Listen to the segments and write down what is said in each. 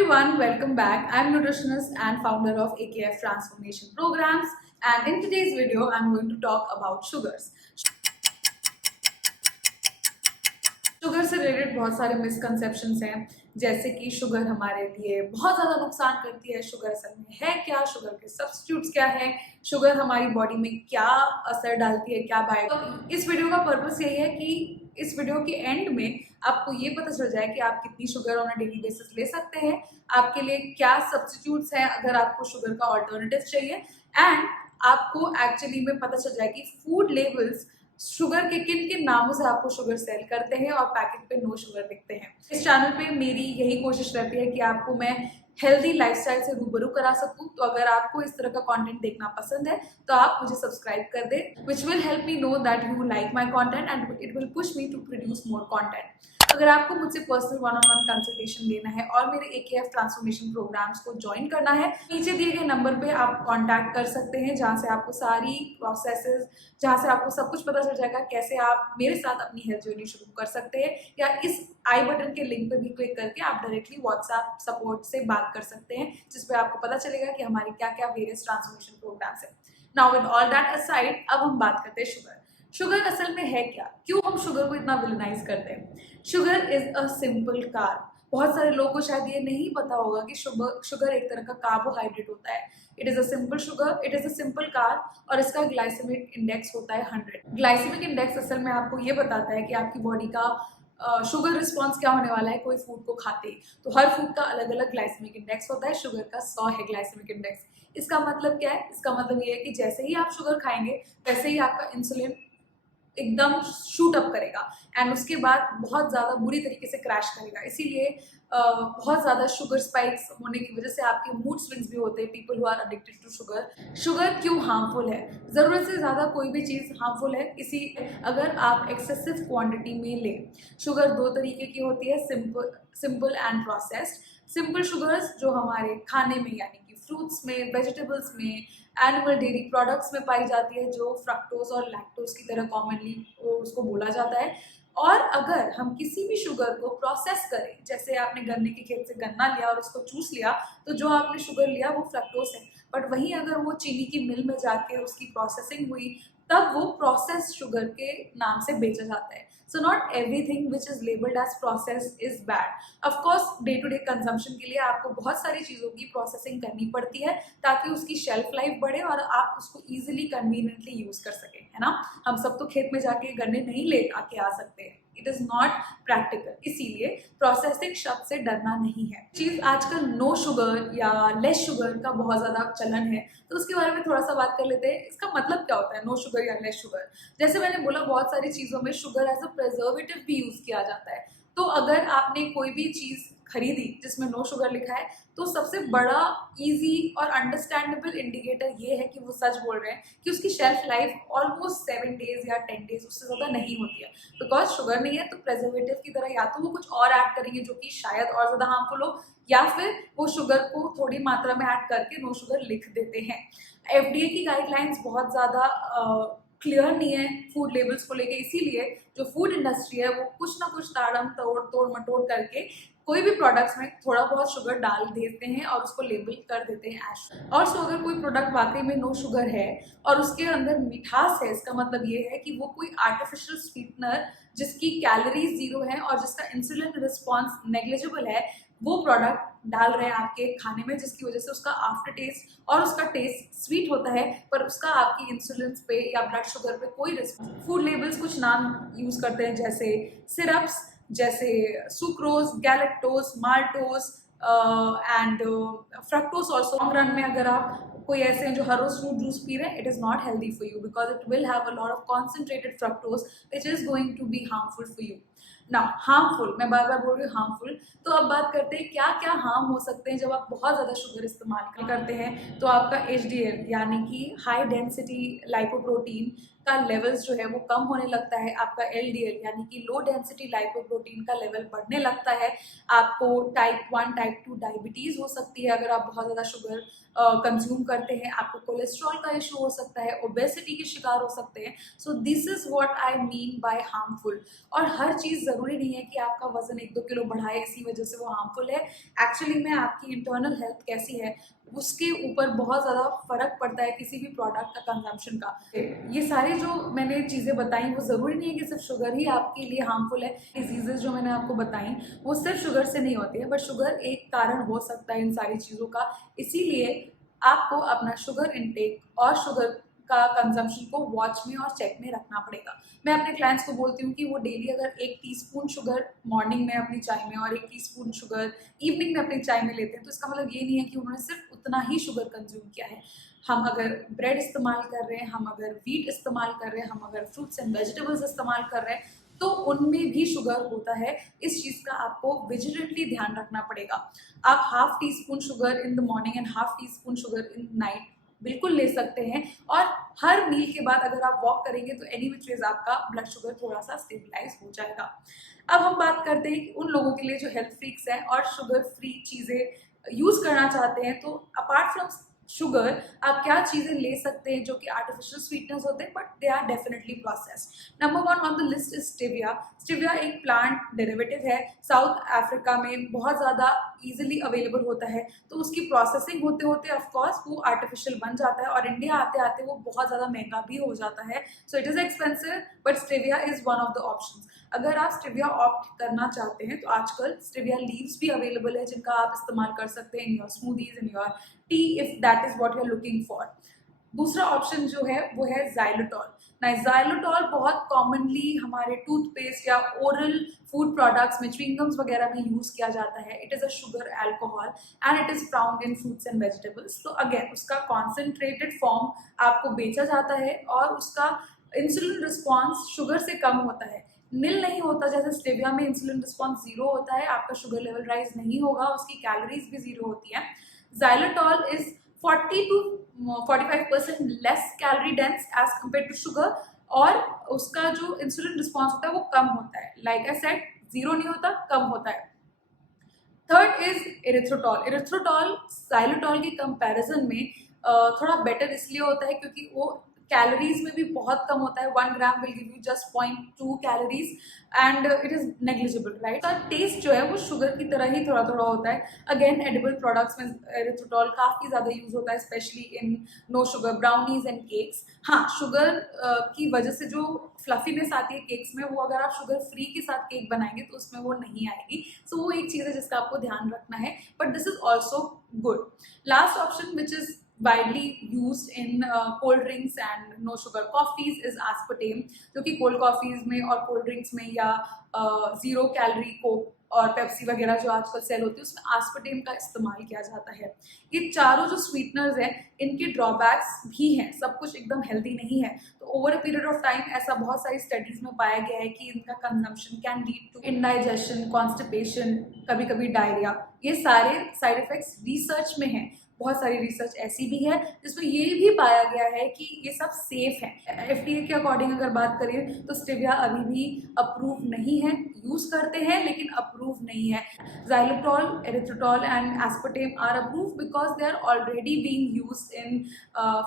everyone, welcome back. I'm nutritionist and founder of AKF Transformation Programs, and in today's video I'm going to talk about sugars. Sugar से related बहुत सारे misconceptions हैं, जैसे कि sugar हमारे लिए बहुत ज़्यादा नुकसान करती है। शुगर असल में है क्या, शुगर के सब्स्टिट्यूट्स क्या है, शुगर हमारी बॉडी में क्या असर डालती है, क्या बाय। तो इस वीडियो का पर्पस यही है कि इस वीडियो के एंड में आपको ये पता चल जाए कि आप कितनी sugar on a daily basis ले सकते हैं, आपके लिए क्या सब्स्टिट्यूट्स हैं अगर आपको शुगर का ऑल्टरनेटिव चाहिए, एंड आपको एक्चुअली में पता चल जाए कि फूड लेबल्स शुगर के किन किन नामों से आपको शुगर सेल करते हैं और पैकेट पे नो शुगर लिखते हैं। इस चैनल पे मेरी यही कोशिश रहती है कि आपको मैं हेल्दी लाइफस्टाइल से रूबरू करा सकूं। तो अगर आपको इस तरह का कंटेंट देखना पसंद है तो आप मुझे सब्सक्राइब कर दें, which will help me know that you like my content and it will push me to produce more content. अगर आपको मुझसे personal one on one consultation लेना है और मेरे AKF ट्रांसफॉर्मेशन प्रोग्राम्स को ज्वाइन करना है, नीचे दिए गए नंबर पे आप कांटेक्ट कर सकते हैं, जहां से आपको सारी प्रोसेसेस, जहां से आपको सब कुछ पता चल जाएगा कैसे आप मेरे साथ अपनी हेल्थ जर्नी शुरू कर सकते हैं, या इस आई बटन के लिंक पे भी क्लिक करके आप डायरेक्टली व्हाट्सएप सपोर्ट से बात कर सकते हैं, जिसपे आपको पता चलेगा कि हमारे क्या क्या वेरियस ट्रांसफॉर्मेशन प्रोग्राम्स हैं। Now with all that aside, अब हम बात करते हैं शुगर। शुगर असल में है क्या, क्यों हम शुगर को इतना विलनाइज करते हैं। Sugar is a simple carb. बहुत सारे लोगों को शायद ये नहीं पता होगा कि शुगर एक तरह का कार्बोहाइड्रेट होता है। It is a simple sugar, it is a simple carb, और इसका ग्लाइसेमिक इंडेक्स होता है 100। ग्लाइसेमिक इंडेक्स असल में आपको ये बताता है कि आपकी बॉडी का शुगर रिस्पॉन्स क्या होने वाला है कोई फूड को खाते ही। तो हर फूड का अलग अलग ग्लाइसेमिक इंडेक्स होता है, शुगर का 100 है ग्लाइसेमिक इंडेक्स। इसका मतलब क्या है, इसका मतलब ये है कि जैसे ही आप शुगर खाएंगे वैसे ही आपका इंसुलिन एकदम शूट अप करेगा एंड उसके बाद बहुत ज़्यादा बुरी तरीके से क्रैश करेगा। इसीलिए बहुत ज़्यादा शुगर स्पाइक्स होने की वजह से आपके मूड स्विंग्स भी होते हैं। People who are addicted to sugar. Sugar क्यों हार्मफुल है, ज़रूरत से ज़्यादा कोई भी चीज़ हार्मफुल है। इसी अगर आप एक्सेसिव क्वांटिटी में लें। शुगर दो तरीके की होती है, simple and processed. Simple sugars जो हमारे खाने में यानी कि फ्रूट्स में, वेजिटेबल्स में, एनिमल डेयरी प्रोडक्ट्स में पाई जाती है, जो फ्रक्टोज और लैक्टोज की तरह कॉमनली उसको बोला जाता है। और अगर हम किसी भी शुगर को प्रोसेस करें, जैसे आपने गन्ने के खेत से गन्ना लिया और उसको चूस लिया, तो जो आपने शुगर लिया वो फ्रक्टोज है। बट वहीं अगर वो चीनी की मिल में जाके उसकी प्रोसेसिंग हुई, तब वो प्रोसेस्ड शुगर के नाम से बेचा जाता है। So not everything which is labelled as process is bad. Of course day to day consumption के लिए आपको बहुत सारी चीज़ों की प्रोसेसिंग करनी पड़ती है ताकि उसकी शेल्फ लाइफ बढ़े और आप उसको ईजिली कन्वीनियंटली यूज कर सकें, है ना। हम सब तो खेत में जाके गन्ने नहीं ले आके आ सकते हैं, इट इज नॉट प्रैक्टिकल। इसीलिए प्रोसेसिंग शब्द से डरना नहीं है। चीज आजकल नो शुगर या लेस शुगर का बहुत ज्यादा चलन है, तो उसके बारे में थोड़ा सा बात कर लेते हैं। इसका मतलब क्या होता है नो शुगर या लेस शुगर। जैसे मैंने बोला, बहुत सारी चीजों में शुगर एज अ प्रिजर्वेटिव भी यूज किया जाता है। तो अगर आपने कोई भी चीज खरीदी जिसमें नो शुगर लिखा है, तो सबसे बड़ा इजी और अंडरस्टैंडेबल इंडिकेटर ये है कि वो सच बोल रहे हैं, कि उसकी शेल्फ लाइफ ऑलमोस्ट 7 डेज या 10 डेज, उससे ज़्यादा नहीं होती है। बिकॉज शुगर नहीं है तो प्रेजर्वेटिव की तरह या तो वो कुछ और ऐड करेंगे जो कि शायद और ज़्यादा हार्मफुल हो, या फिर वो शुगर को थोड़ी मात्रा में ऐड करके नो शुगर लिख देते हैं। FDA की गाइडलाइंस बहुत ज़्यादा क्लियर नहीं है फूड लेबल्स को लेके, इसीलिए जो फूड इंडस्ट्री है वो कुछ ना कुछ ताड़म तोड़ मटोड़ करके कोई भी प्रोडक्ट्स में थोड़ा बहुत शुगर डाल देते हैं और उसको लेबल कर देते हैं एश। और सो अगर कोई प्रोडक्ट वाकई में नो शुगर है और उसके अंदर मिठास है, इसका मतलब ये है कि वो कोई आर्टिफिशियल स्वीटनर जिसकी कैलोरीज 0 है और जिसका इंसुलिन रिस्पॉन्स नेग्लिजिबल है, वो प्रोडक्ट डाल रहे हैं आपके खाने में, जिसकी वजह से उसका आफ्टर टेस्ट और उसका टेस्ट स्वीट होता है, पर उसका आपकी इंसुलिन पे या ब्लड शुगर पे कोई रिस्पॉन्स। फूड लेबल्स कुछ नाम यूज करते हैं, जैसे सिरप्स, जैसे sucrose, galactose, maltose and fructose. Also long run में अगर आप कोई ऐसे हैं जो हर रोज फ्रूट जूस पी रहे हैं, it is not healthy for you because it will have a lot of concentrated fructose which is going to be harmful for you. ना हार्मफुल, मैं बार बार बोल रही हूँ हार्मफुल। तो अब बात करते हैं क्या क्या हार्म हो सकते हैं जब आप बहुत ज़्यादा शुगर इस्तेमाल करते हैं। तो आपका HDL यानी कि हाई डेंसिटी लाइपोप्रोटीन का लेवल्स जो है वो कम होने लगता है, आपका LDL यानी कि लो डेंसिटी लाइपोप्रोटीन का लेवल बढ़ने लगता है, आपको टाइप 1 टाइप 2 डायबिटीज हो सकती है अगर आप बहुत ज़्यादा शुगर कंज्यूम करते हैं, आपको कोलेस्ट्रॉल का इशू हो सकता है, ओबेसिटी के शिकार हो सकते हैं। So this is what I mean by harmful. और हर चीज़ ज़रूरी नहीं है कि आपका वजन 1-2 किलो बढ़ाए इसी वजह से वो हार्मफुल है। एक्चुअली में आपकी इंटरनल हेल्थ कैसी है उसके ऊपर बहुत ज़्यादा फर्क पड़ता है किसी भी प्रोडक्ट का कंजम्पशन का। ये सारी जो मैंने चीज़ें बताई वो ज़रूरी नहीं है कि सिर्फ शुगर ही आपके लिए हार्मफुल है। डिजीजेज जो मैंने आपको बताई वो सिर्फ शुगर से नहीं होती है, बट शुगर एक कारण हो सकता है इन सारी चीज़ों का। इसीलिए आपको अपना शुगर इनटेक और शुगर का कंजम्पशन को वॉच में और चेक में रखना पड़ेगा। मैं अपने क्लाइंट्स को बोलती हूँ कि वो डेली अगर 1 टीस्पून शुगर मॉर्निंग में अपनी चाय में और 1 टीस्पून शुगर इवनिंग में अपनी चाय में लेते हैं, तो इसका मतलब ये नहीं है कि उन्होंने सिर्फ उतना ही शुगर कंज्यूम किया है। हम अगर ब्रेड इस्तेमाल कर रहे हैं, हम अगर व्हीट इस्तेमाल कर रहे हैं, हम अगर फ्रूट्स एंड वेजिटेबल्स इस्तेमाल कर रहे हैं, तो उनमें भी शुगर होता है। इस चीज़ का आपको विजिलेंटली ध्यान रखना पड़ेगा। आप half tea spoon sugar in the morning and half tea spoon sugar in night बिल्कुल ले सकते हैं। और हर मील के बाद अगर आप वॉक करेंगे तो एनी विच वेज आपका ब्लड शुगर थोड़ा सा स्टेबलाइज हो जाएगा। अब हम बात करते हैं कि उन लोगों के लिए जो हेल्थ फ्रीक्स हैं और शुगर फ्री चीज़ें यूज़ करना चाहते हैं, तो अपार्ट फ्रॉम शुगर आप क्या चीज़ें ले सकते हैं जो कि आर्टिफिशियल स्वीटनेस होते हैं but they are definitely processed. Number 1 on the list is stevia. Stevia एक प्लांट डेरिवेटिव है, साउथ अफ्रीका में बहुत ज़्यादा इजीली अवेलेबल होता है, तो उसकी प्रोसेसिंग होते होते ऑफकोर्स वो आर्टिफिशियल बन जाता है और इंडिया आते आते वो बहुत ज़्यादा महंगा भी हो जाता है। So it is expensive but stevia is one of the options. अगर आप स्टेविया ऑप्ट करना चाहते हैं तो आजकल स्टेविया लीव्स भी अवेलेबल है जिनका आप इस्तेमाल कर सकते हैं in your smoothies, in your tea, if that is what you are looking for. दूसरा ऑप्शन जो है वो है xylitol। xylitol बहुत कॉमनली हमारे टूथपेस्ट या ओरल फूड प्रोडक्ट्स में, च्युइंगम्स वगैरह में यूज किया जाता है। It is a sugar alcohol and it is found in fruits and vegetables. तो अगेन उसका कॉन्सेंट्रेटेड फॉर्म आपको बेचा जाता है और उसका इंसुलिन रिस्पॉन्स शुगर से कम होता है, नील नहीं होता। जैसे स्टेविया में इंसुलिन रिस्पॉन्स 0 होता है, आपका शुगर लेवल राइज नहीं होगा, उसकी कैलोरीज भी 0 होती है। xylitol is 40 to 45% less calorie dense as compare to sugar और उसका जो इंसुलिन रिस्पॉन्स होता है वो कम होता है। लाइक आई सेड 0 नहीं होता, कम होता है। Third is erythritol. Erythritol xylitol के कंपैरिजन में थोड़ा बेटर इसलिए होता है क्योंकि वो कैलोरीज में भी बहुत कम होता है। 1 gram will give you just 0.2 calories and it is negligible, right. का टेस्ट जो है वो शुगर की तरह ही थोड़ा थोड़ा होता है। अगेन एडिबल प्रोडक्ट्स में एरिथ्रोटॉल काफ़ी ज़्यादा यूज होता है, specially in no sugar brownies and cakes. हाँ, शुगर की वजह से जो फ्लफीनेस आती है केक्स में, वो अगर आप शुगर फ्री के साथ केक बनाएंगे तो उसमें वो नहीं आएगी। सो वो एक चीज़ है जिसका आपको ध्यान रखना है, but this is also good. Last option which is widely used in cold drinks and no sugar coffees is aspartame, जो कि कोल्ड कॉफीज में और कोल्ड ड्रिंक्स में या 0 कैलोरी कोक और पेप्सी वगैरह जो आजकल सेल होती है उसमें आस्पार्टेम का इस्तेमाल किया जाता है। ये चारों जो स्वीटनर्स हैं इनके ड्रॉबैक्स भी हैं, सब कुछ एकदम हेल्दी नहीं है। तो over a period of time ऐसा बहुत सारी स्टडीज में पाया गया है कि इनका consumption can lead to indigestion, constipation, कभी कभी डायरिया। ये सारे साइड इफेक्ट्स रिसर्च में हैं। बहुत सारी रिसर्च ऐसी भी है जिसमें ये भी पाया गया है कि ये सब सेफ है। FDA के अकॉर्डिंग अगर बात करें तो स्टेविया अभी भी अप्रूव नहीं है, यूज करते हैं लेकिन अप्रूव नहीं है। xylitol, erythritol and aspartame are approved because they are already being used in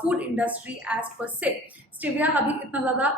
food industry as per se। Stevia अभी इतना ज़्यादा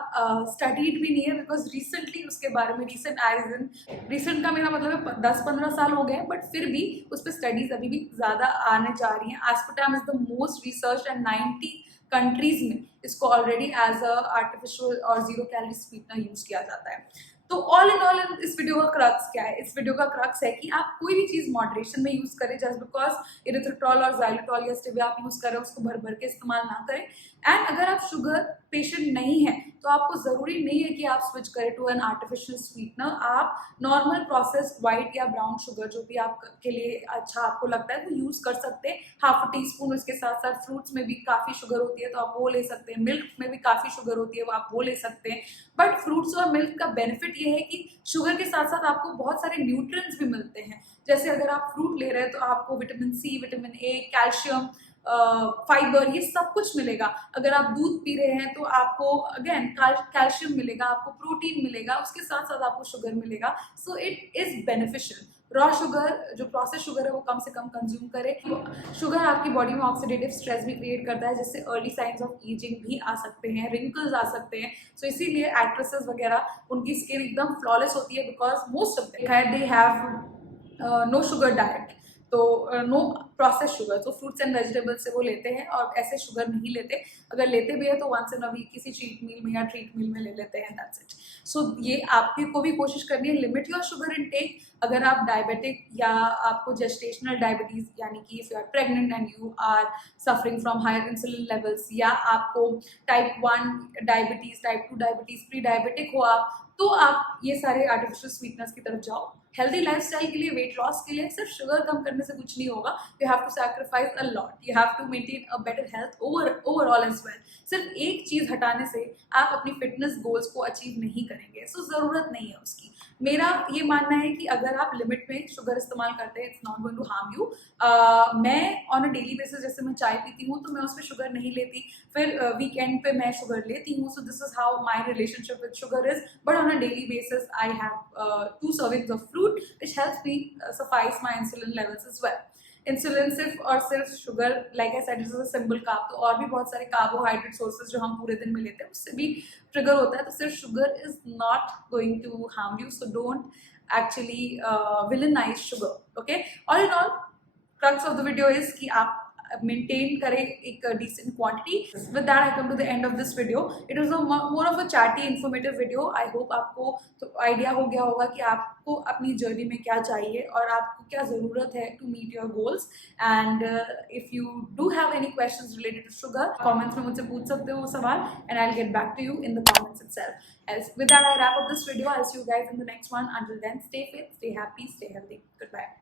स्टडीड भी नहीं है बिकॉज रिसेंटली उसके बारे में रिसेंट का मेरा मतलब है 10-15 साल हो गए, बट फिर भी उस पर स्टडीज अभी भी ज़्यादा आने जा रही हैं। aspartame is the most research and 90 countries में इसको ऑलरेडी एज अ आर्टिफिशियल और 0 कैलोरी स्वीटनर यूज किया जाता है। तो ऑल इन ऑल इस वीडियो का क्रक्स क्या है? इस वीडियो का क्रक्स है कि आप कोई भी चीज़ मॉडरेशन में यूज़ करें। जस्ट बिकॉज एरिथ्रोटॉल और xylitol या स्टेविया आप यूज़ करें उसको भर भर के इस्तेमाल ना करें। एंड अगर आप शुगर पेशेंट नहीं है तो आपको ज़रूरी नहीं है कि आप स्विच करें टू एन आर्टिफिशियल स्वीटनर। आप नॉर्मल प्रोसेस वाइट या ब्राउन शुगर जो भी आपके लिए अच्छा आपको लगता है वो यूज़ कर सकते हैं। Half tea spoon. उसके साथ साथ फ्रूट्स में भी काफ़ी शुगर होती है तो आप वो ले सकते हैं। मिल्क में भी काफ़ी शुगर होती है वो आप वो ले सकते हैं। बट फ्रूट्स और मिल्क का बेनिफिट ये है कि शुगर के साथ साथ आपको बहुत सारे न्यूट्रिएंट्स भी मिलते हैं। जैसे अगर आप फ्रूट ले रहे हैं तो आपको vitamin C, vitamin A, calcium, fibre, ये सब कुछ मिलेगा। अगर आप दूध पी रहे हैं तो आपको अगेन कैल्शियम मिलेगा, आपको प्रोटीन मिलेगा, उसके साथ साथ आपको शुगर मिलेगा। So it is beneficial. Raw sugar, जो प्रोसेस शुगर है, वो कम से कम कंज्यूम करें। शुगर आपकी बॉडी में ऑक्सीडेटिव स्ट्रेस भी क्रिएट करता है, जिससे अर्ली साइंस ऑफ एजिंग भी आ सकते हैं, रिंकल्स आ सकते हैं। सो इसीलिए एक्ट्रेसेस वगैरह, उनकी स्किन एकदम फ्लॉलेस होती है, because most of they have no sugar diet, तो नो प्रोसेस शुगर। तो फ्रूट्स एंड वेजिटेबल्स से वो लेते हैं और ऐसे शुगर नहीं लेते। अगर लेते भी है तो वंस इन अ वीक किसी चीट मील में या ट्रीट मील में ले लेते हैं, दैट्स इट। सो ये आपकी को भी कोशिश करनी है, लिमिट योर शुगर इनटेक। अगर आप डायबिटिक या आपको जेस्टेशनल डायबिटीज, यानी कि if you are pregnant and you are suffering from higher insulin levels, या आपको type 1 diabetes, type 2 diabetes, pre diabetic हो आप, तो आप ये सारे आर्टिफिशियल स्वीटनेस की तरफ जाओ। हेल्दी लाइफस्टाइल के लिए, वेट लॉस के लिए सिर्फ शुगर कम करने से कुछ नहीं होगा। You have to sacrifice a lot, you have to maintain a better health overall as well. सिर्फ एक चीज हटाने से आप अपनी फिटनेस गोल्स को अचीव नहीं करेंगे, सो जरूरत नहीं है उसकी। मेरा ये मानना है कि अगर आप लिमिट में शुगर इस्तेमाल करते हैं, it's not going to harm you. मैं ऑन अ डेली बेसिस, जैसे मैं चाय पीती हूँ तो मैं उसमें शुगर नहीं लेती, फिर वीकेंड पे मैं शुगर लेती हूँ। So this is how my relationship with sugar is. But on a daily basis I have 2 servings of fruit, which helps me suffice my insulin levels as well. Insulin सिर्फ और सिर्फ sugar, like I said, it is a simple carb. तो और भी बहुत सारे carbohydrate sources जो हम पूरे दिन में लेते हैं उससे भी ट्रिगर होता है। तो सिर्फ sugar is not going to harm you, so don't actually villainize sugar. Okay, all in all, crux of the video is कि आप मेंटेन करें एक decent quantity. With that I come to the end of this video. It is more of a chatty informative video. I hope आपको तो idea हो गया होगा कि आपको अपनी जर्नी में क्या चाहिए और आपको क्या ज़रूरत है to meet your goals. And if you do have any questions related to sugar, comments में मुझसे पूछ सकते हो वो सवाल, and I will get back to you in the comments itself. With that, I wrap up this video. I'll see you guys in the next one. Until then, stay fit, stay happy, stay healthy. Goodbye.